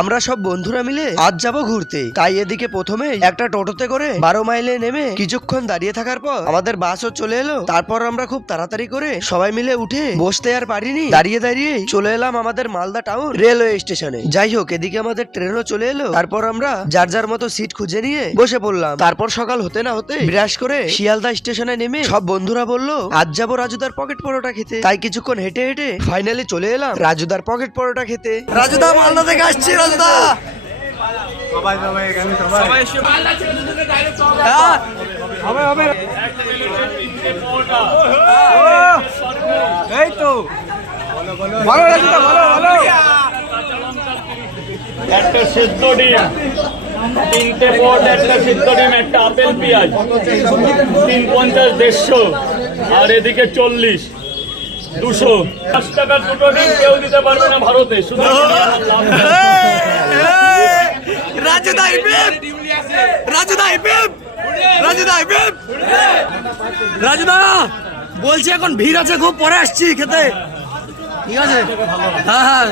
আমরা সব বন্ধুরা মিলে আজ যাব ঘুরতে। তাই এদিকে প্রথমে একটা টোটোতে করে 12 মাইলে নেমে কিছুক্ষণ দাঁড়িয়ে থাকার পর আমাদের বাসও চলে এলো। তারপর আমরা খুব তাড়াতাড়ি করে সবাই মিলে উঠে বসতে আর পারিনি, দাঁড়িয়ে দাঁড়িয়ে চলে এলাম আমাদের মালদা টাউন রেলওয়ে স্টেশনে। যাই হোক, এদিকে আমাদের ট্রেনও চলে এলো। তারপর আমরা যার যার মতো সিট খুঁজে নিয়ে বসে পড়লাম। তারপর সকাল হতে না হতে বিরাজ করে শিয়ালদা স্টেশনে নেমে সব বন্ধুরা বললো আজ যাবো রাজুদার পকেট পরোটা খেতে। তাই কিছুক্ষণ হেঁটে হেঁটে ফাইনালি চলে এলাম রাজুদার পকেট পরোটা খেতে। রাজুদা মালদা থেকে আসছি। রাজুদা এই তো ভালো রাজুদা, ভালো ভালো। একটা সিদ্ধ ডিম, 3টে পট, একটা সিদ্ধ ডিম, একটা আপেল পেঁয়াজ, 350, 150, আর এদিকে 40, 200। 5 টাকার দুটো ডিম কেউ দিতে পারবে না ভারতে, শুধু রাজুদা ইপিপ, রাজুদা ইপিপ, রাজুদা ইপিপ। রাজুদা বলছি এখন ভিড় আছে খুব, পরে আসছি খেতে। ঠিক আছে, হ্যাঁ হ্যাঁ।